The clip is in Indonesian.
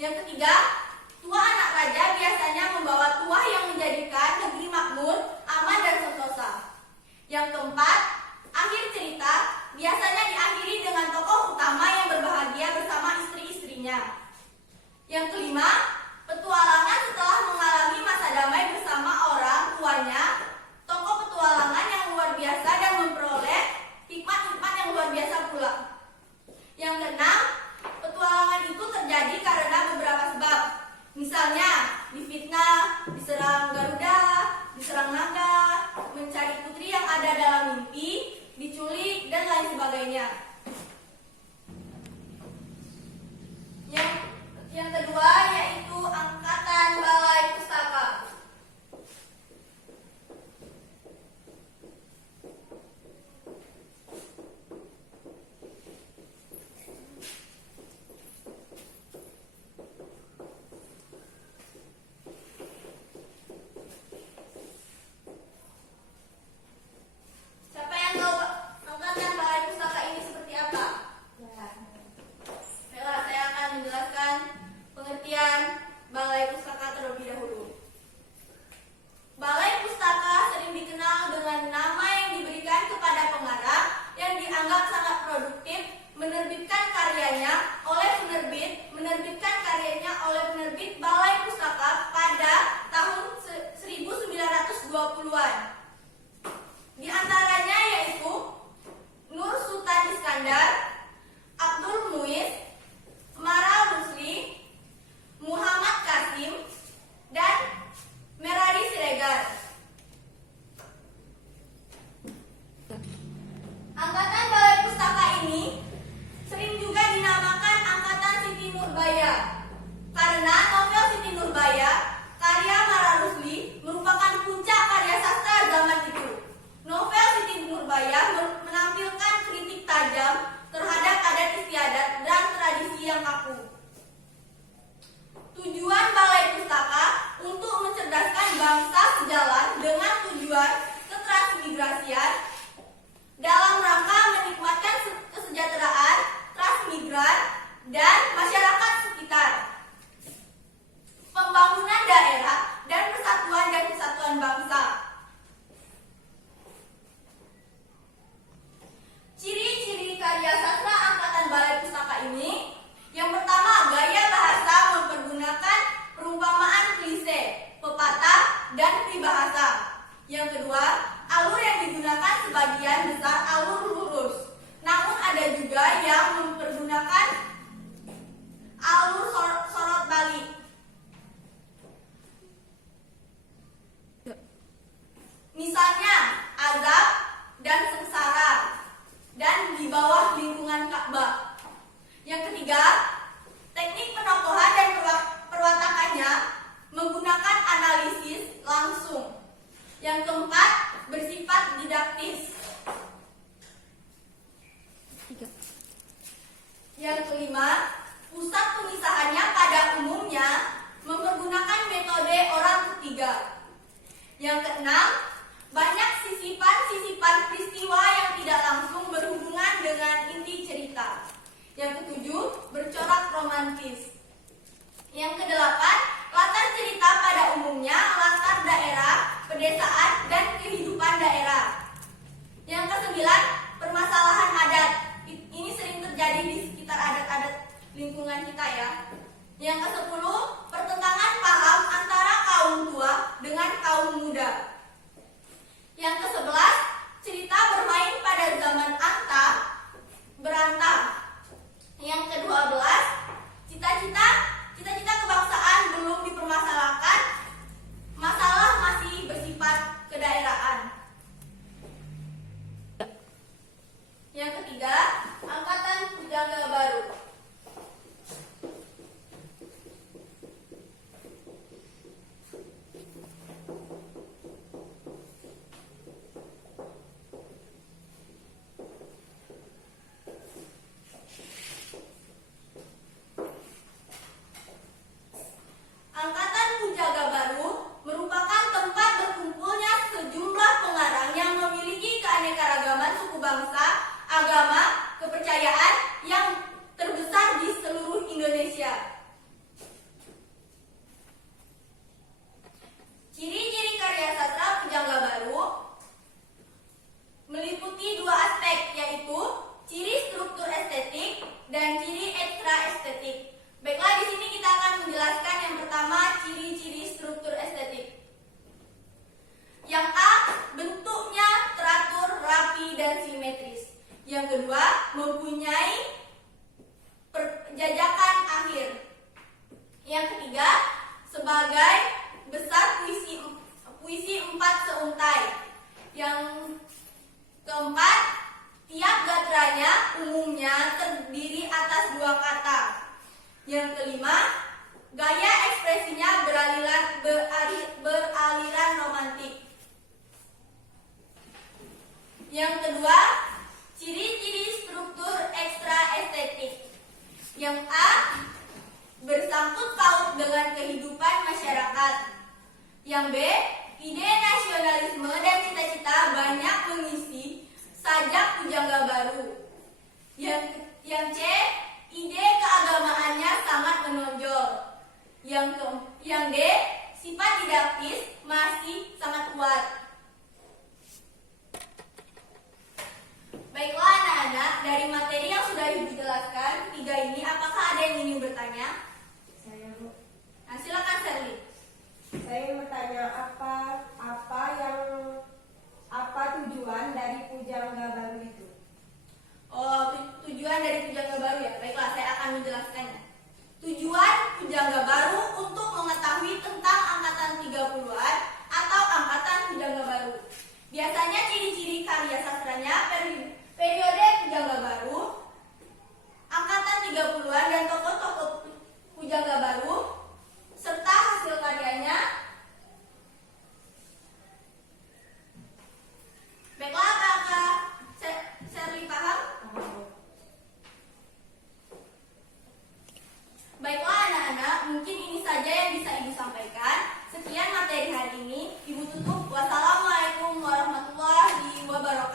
Yang ketiga, tuah anak raja biasanya membawa tuah yang menjadikan negeri makmur, aman dan sentosa. Yang keempat, akhir cerita biasanya diakhiri dengan tokoh utama yang berbahagia bersama istri-istrinya. Yang kelima, petualangan setelah mengalami masa damai bersama orang tuanya, tokoh petualangan yang luar biasa dan memperoleh hikmat-hikmat yang luar biasa pula. Yang keenam, petualangan itu terjadi karena beberapa sebab. Misalnya, difitnah, diserang Garuda, diserang naga, mencari putri yang ada dalam mimpi, diculik, dan lain sebagainya. Yang kedua yaitu Angkatan Balai Pustaka. Siapa yang tahu Angkatan Balai Pustaka ini seperti apa? Baiklah, saya akan menjelaskan pengertian Balai Pustaka terlebih dahulu. Balai Pustaka sering dikenal dengan nama yang diberikan kepada pengarang yang dianggap sangat produktif menerbitkan karyanya oleh penerbit Balai Pustaka pada tahun 1920-an. Di antaranya yaitu Nur Sultan Iskandar, Abdul Muiz, Maral Busri, Muhammad Qasim, dan Meradi Siregar. Angkatan Balai Pustaka ini sering juga dinamakan Angkatan Siti Nurbaya karena novel Siti Nurbaya karya Maral Busri merupakan puncak karya sastra zaman itu. Novel Siti Nurbaya menampilkan kritik tajam terhadap adat istiadat dan tradisi yang kaku. Tujuan Balai Pustaka untuk mencerdaskan bangsa sejalan dengan tujuan ketransmigrasian dalam rangka menikmatkan kesejahteraan transmigran dan masyarakat sekitar, pembangunan daerah dan kesatuan bangsa. Ciri-ciri karya sastra Angkatan Balai Pustaka ini, yang pertama, gaya bahasa mempergunakan perumpamaan klise, pepatah, dan peribahasa. Yang kedua, alur yang digunakan sebagian besar alur lurus, namun ada juga yang mempergunakan alur sorot balik. Misalnya, azab dan sengsara, dan di bawah lingkungan Ka'bah. Yang ketiga, teknik penokohan dan perwatakannya menggunakan analisis langsung. Yang keempat, bersifat didaktis. Yang kelima, pusat pemisahannya pada umumnya mempergunakan metode orang ketiga. Yang keenam, banyak sisipan-sisipan peristiwa yang tidak langsung berhubungan dengan inti cerita. Yang ketujuh, bercorak romantis. Yang kedelapan, latar cerita pada umumnya latar daerah, pedesaan, dan kehidupan daerah. Yang kesembilan, permasalahan adat. Ini sering terjadi di sekitar adat-adat lingkungan kita ya. Yang kesepuluh, pertentangan paham antara kaum tua dengan kaum muda. Yang kesebelas, cerita bermain pada zaman anta berantah. Yang ke-12, cita-cita kebangsaan belum dipermasalahkan, masalah masih bersifat kedaerahan. Yang ketiga, Angkatan Pujangga Baru. agama, kepercayaan yang terbesar di seluruh Indonesia. sebagai besar puisi 4 seuntai. Yang keempat, tiap gatranya umumnya terdiri atas 2 kata. Yang kelima, gaya ekspresinya beraliran romantik. Yang kedua, ciri-ciri struktur ekstra estetik. Yang A, bersangkut paut dengan kehidupan masyarakat. Yang B, ide nasionalisme dan cita-cita banyak mengisi sajak pujangga baru. Yang C, ide keagamaannya sangat menonjol. Yang D, sifat didaktis masih sangat kuat. Baiklah anak-anak, dari materi yang sudah Ibu jelaskan, 3 ini, apakah ada yang ingin bertanya? Saya, Bu. Nah, silakan Sherly. Saya ingin bertanya apa tujuan dari pujangga baru itu? Oh, tujuan dari pujangga baru ya? Baiklah, saya akan menjelaskannya. Tujuan pujangga baru untuk mengetahui tentang angkatan 30-an atau angkatan pujangga baru. Biasanya ciri-ciri karya sastranya periode pujangga baru, angkatan 30-an dan tokoh-tokoh pujangga baru, serta hasil karyanya. Baiklah, Kakak Sherly paham? Baiklah anak-anak, mungkin ini saja yang bisa Ibu sampaikan. Sekian materi hari ini, Ibu tutup. Wassalamualaikum warahmatullahi wabarakatuh.